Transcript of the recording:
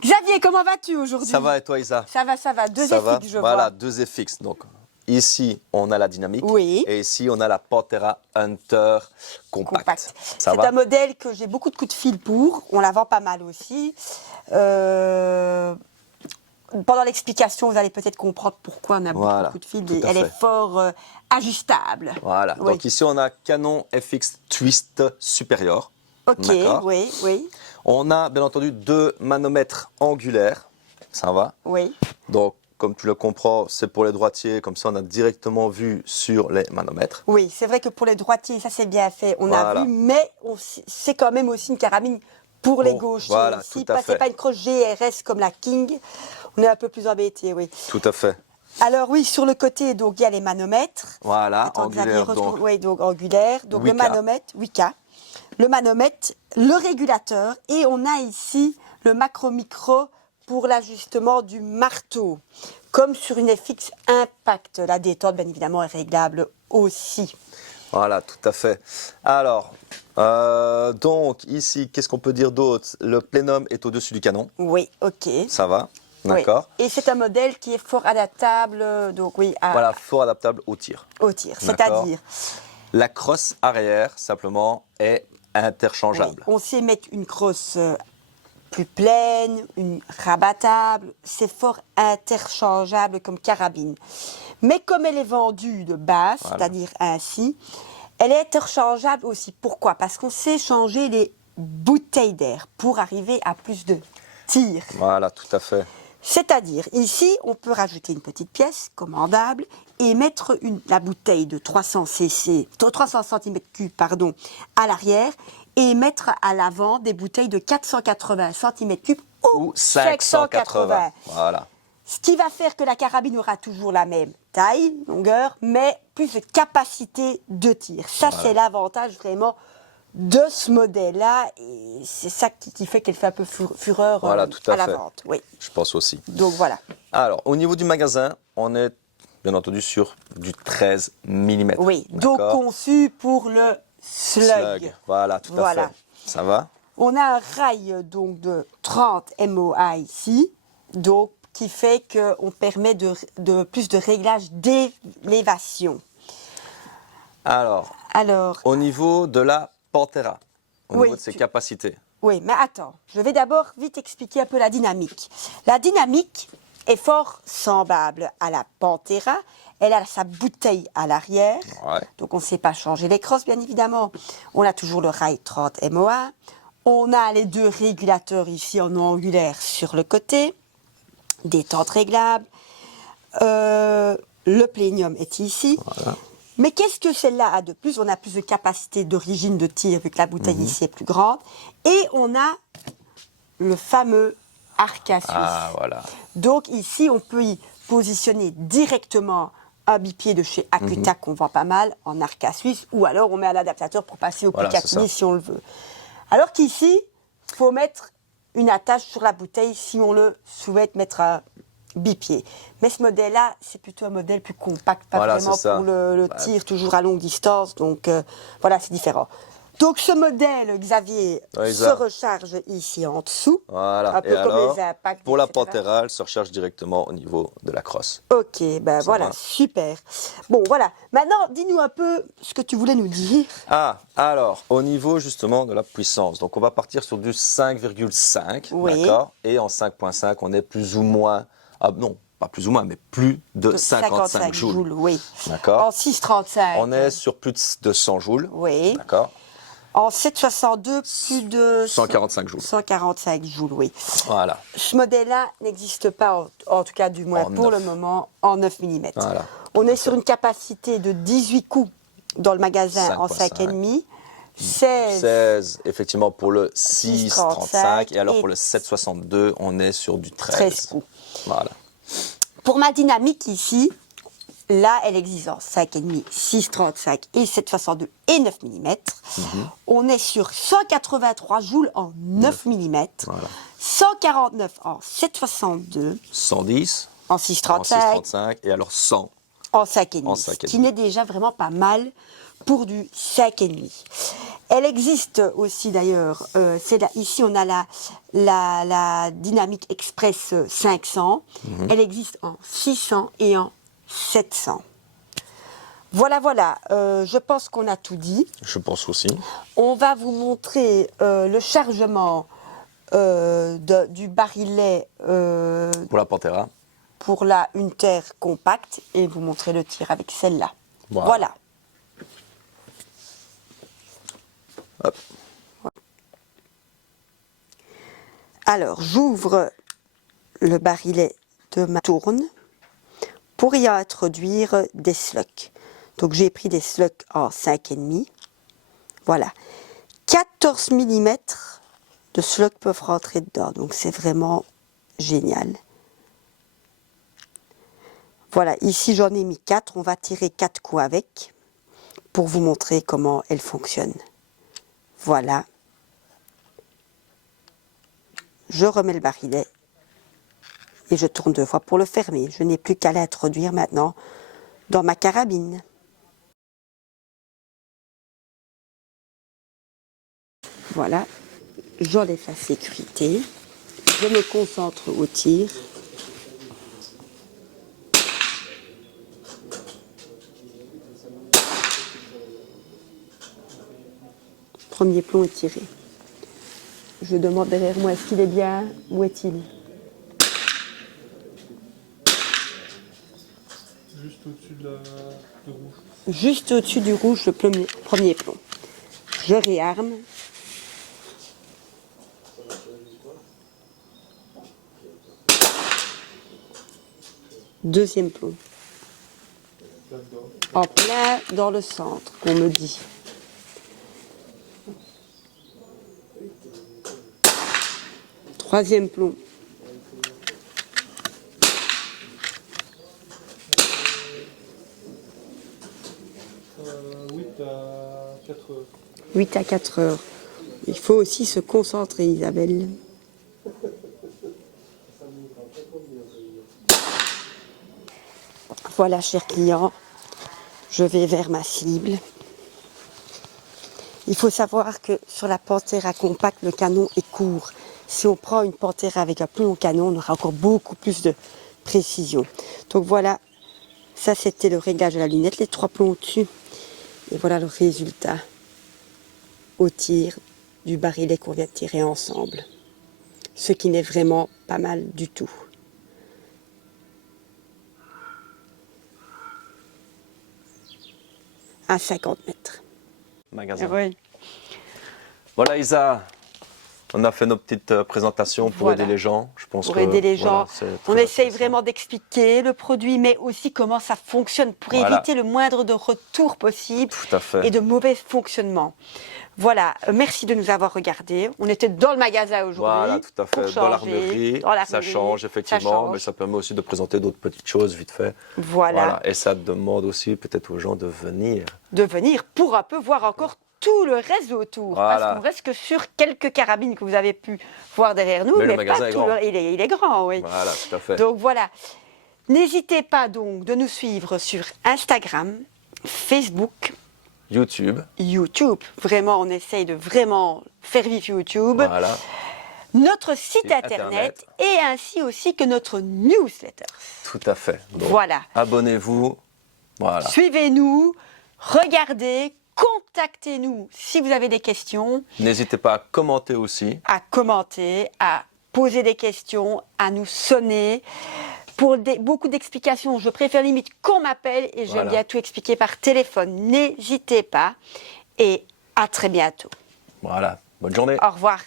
Xavier, comment vas-tu aujourd'hui? Ça va et toi, Isa? Ça va. Deux Ça va. FX, je Voilà, vois. deux FX. Donc, ici, on a la dynamique. Oui. Et ici, on a la Pantera Hunter Compact. Ça C'est va? un modèle que j'ai beaucoup de coups de fil pour. On la vend pas mal aussi. Pendant l'explication, vous allez peut-être comprendre pourquoi on a beaucoup de Voilà, coups de fil. tout à Elle est fait. fort ajustable. Voilà. Oui. Donc, ici, on a Canon FX Twist supérieur. Ok, D'accord. oui. On a, bien entendu, deux manomètres angulaires. Ça va? Oui. Donc, comme tu le comprends, c'est pour les droitiers. Comme ça, on a directement vu sur les manomètres. Oui, c'est vrai que pour les droitiers, ça c'est bien fait. On a Voilà. vu, mais c'est quand même aussi une carabine pour les gauchers. Voilà, Ici, tout à c'est fait. pas une crosse GRS comme la King. On est un peu plus embêté, oui. Tout à fait. Alors oui, sur le côté, donc il y a les manomètres. Voilà, Attends, Xavier, angulaire, donc. oui, donc angulaire. Donc le 8K. manomètre, 8K. Le manomètre, le régulateur, et on a ici le macro-micro pour l'ajustement du marteau. Comme sur une FX Impact. La détente, bien évidemment, est réglable aussi. Voilà, tout à fait. Alors, donc ici, qu'est-ce qu'on peut dire d'autre? Le plénum est au-dessus du canon. Oui, ok. Ça va, Oui. d'accord. Et c'est un modèle qui est fort adaptable, donc oui, Voilà, fort adaptable au tir. au tir. D'accord. C'est-à-dire, La crosse arrière, simplement, est interchangeable. oui, on sait mettre une crosse plus pleine, une rabattable, c'est fort interchangeable comme carabine. Mais comme elle est vendue de base, Voilà. c'est-à-dire ainsi, elle est interchangeable aussi. Pourquoi? Parce qu'on sait changer les bouteilles d'air pour arriver à plus de tir. Voilà, tout à fait. C'est-à-dire, ici, on peut rajouter une petite pièce commandable et mettre la bouteille de 300 cm3, pardon, à l'arrière et mettre à l'avant des bouteilles de 480 cm3 ou 580. Voilà. Ce qui va faire que la carabine aura toujours la même taille, longueur, mais plus de capacité de tir. Ça, c'est l'avantage vraiment de ce modèle-là. Et c'est ça qui fait qu'elle fait un peu fureur Voilà, tout à la fait. vente. Oui. Je pense aussi. Donc voilà. Alors, au niveau du magasin, on est bien entendu sur du 13 mm. Oui, donc conçu pour le slug. Voilà, tout à fait. Ça va? On a un rail donc de 30 MOA ici, donc qui fait qu'on permet de plus de réglage d'élévation. Alors, au niveau de la Pantera, au niveau de ses capacités. Oui, mais attends, je vais d'abord vite expliquer un peu la dynamique. La dynamique est fort semblable à la Pantera. Elle a sa bouteille à l'arrière, donc on ne sait pas changer les crosses, bien évidemment. On a toujours le rail 30 MOA. On a les deux régulateurs ici en angulaire sur le côté, détente réglable. Le plénium est ici. Voilà. Mais qu'est-ce que celle-là a de plus? On a plus de capacité d'origine de tir, vu que la bouteille ici est plus grande. Et on a le fameux arc à suisse. Ah, voilà. Donc ici, on peut y positionner directement un bipied de chez Akuta qu'on vend pas mal en arc à suisse, ou alors on met un adaptateur pour passer au Picatinny si on le veut. Alors qu'ici, il faut mettre une attache sur la bouteille si on le souhaite mettre un bipied. Mais ce modèle-là, c'est plutôt un modèle plus compact, pas vraiment pour le tir toujours à longue distance. Donc voilà, c'est différent. Donc ce modèle, Xavier, se recharge ici en dessous. Voilà. Un peu comme les impacts. Pour la Pantera, elle se recharge directement au niveau de la crosse. Ok, ben voilà, super. Bon, voilà. Maintenant, dis-nous un peu ce que tu voulais nous dire. Ah, alors, au niveau justement de la puissance, donc on va partir sur du 5,5, d'accord? Et en 5,5, on est plus ou moins, non, pas plus ou moins, mais plus de 55 joules. Oui. D'accord? En 6,35. On est sur plus de 100 joules. Oui. D'accord? En 7,62, plus de 145 joules. 145 joules, oui. Voilà. Ce modèle-là n'existe pas, en tout cas du moins pour le moment, en 9 mm. Voilà. On est sur une capacité de 18 coups dans le magasin en 5,5. 16 effectivement pour le 6,35 et alors pour le 7,62 on est sur du 13 coups. Voilà. Pour ma dynamique ici, là elle existe en 5,5, 6,35 et 7,62 et 9 mm. On est sur 183 joules en 9 mm, 149 en 7,62, 110 en en 6,35 6,35 et alors 100 en 5,5, ce qui n'est déjà vraiment pas mal pour du 5,5. Elle existe aussi d'ailleurs, ici on a la Dynamic Express 500, elle existe en 600 et en 700. Voilà, je pense qu'on a tout dit. Je pense aussi. On va vous montrer le chargement du barillet pour la Pantera. Pour la Hunter compacte et vous montrer le tir avec celle-là. Voilà. Hop. Alors, j'ouvre le barillet de ma tourne pour y introduire des slugs. Donc, j'ai pris des slugs en 5,5. Voilà. 14 mm de slugs peuvent rentrer dedans. Donc, c'est vraiment génial. Voilà, ici, j'en ai mis 4. On va tirer 4 coups avec pour vous montrer comment elle fonctionne. Voilà. Je remets le barillet et je tourne 2 fois pour le fermer. Je n'ai plus qu'à l'introduire maintenant dans ma carabine. Voilà, j'enlève la sécurité. Je me concentre au tir. Premier plomb est tiré. Je demande derrière moi, est-ce qu'il est bien? Où est-il? Juste au-dessus du rouge. Juste au-dessus du rouge, le premier plomb. Je réarme. Deuxième plomb. En plein dans le centre, on me dit. Troisième plomb. À 4 heures. 8 à 4 heures. Il faut aussi se concentrer, Isabelle. Voilà, cher client, je vais vers ma cible. Il faut savoir que sur la Pantera compacte, le canon est court. Si on prend une Pantera avec un plus long canon, on aura encore beaucoup plus de précision. Donc voilà, ça c'était le réglage de la lunette, les 3 plombs au-dessus. Et voilà le résultat au tir du barillet qu'on vient de tirer ensemble. Ce qui n'est vraiment pas mal du tout. À 50 mètres. Magasin. Oui. Voilà Isa, on a fait nos petites présentations pour aider les gens. Je pense pour aider les gens. On essaye intéressant. vraiment d'expliquer le produit, mais aussi comment ça fonctionne pour éviter le moindre de retour possible Tout à fait. et de mauvais fonctionnement. Voilà, merci de nous avoir regardés. On était dans le magasin aujourd'hui. Voilà, tout à fait. Dans l'armurerie, ça change effectivement, mais ça permet aussi de présenter d'autres petites choses vite fait. Voilà. Et ça demande aussi peut-être aux gens de venir. De venir pour un peu voir encore tout le reste autour. Voilà. Parce qu'on reste que sur quelques carabines que vous avez pu voir derrière nous. Mais le pas magasin est tout grand. il est grand, oui. Voilà, tout à fait. Donc voilà. N'hésitez pas donc de nous suivre sur Instagram, Facebook, YouTube. Vraiment, on essaye de vraiment faire vivre YouTube. Voilà. Notre site internet et ainsi aussi que notre newsletter. Tout à fait. Donc, voilà. Abonnez-vous. Voilà. Suivez-nous, regardez, contactez-nous si vous avez des questions. N'hésitez pas à commenter aussi. À commenter, à poser des questions, à nous sonner. Pour beaucoup d'explications, je préfère limite qu'on m'appelle et j'aime bien tout expliquer par téléphone. N'hésitez pas et à très bientôt. Voilà. Bonne journée. Au revoir.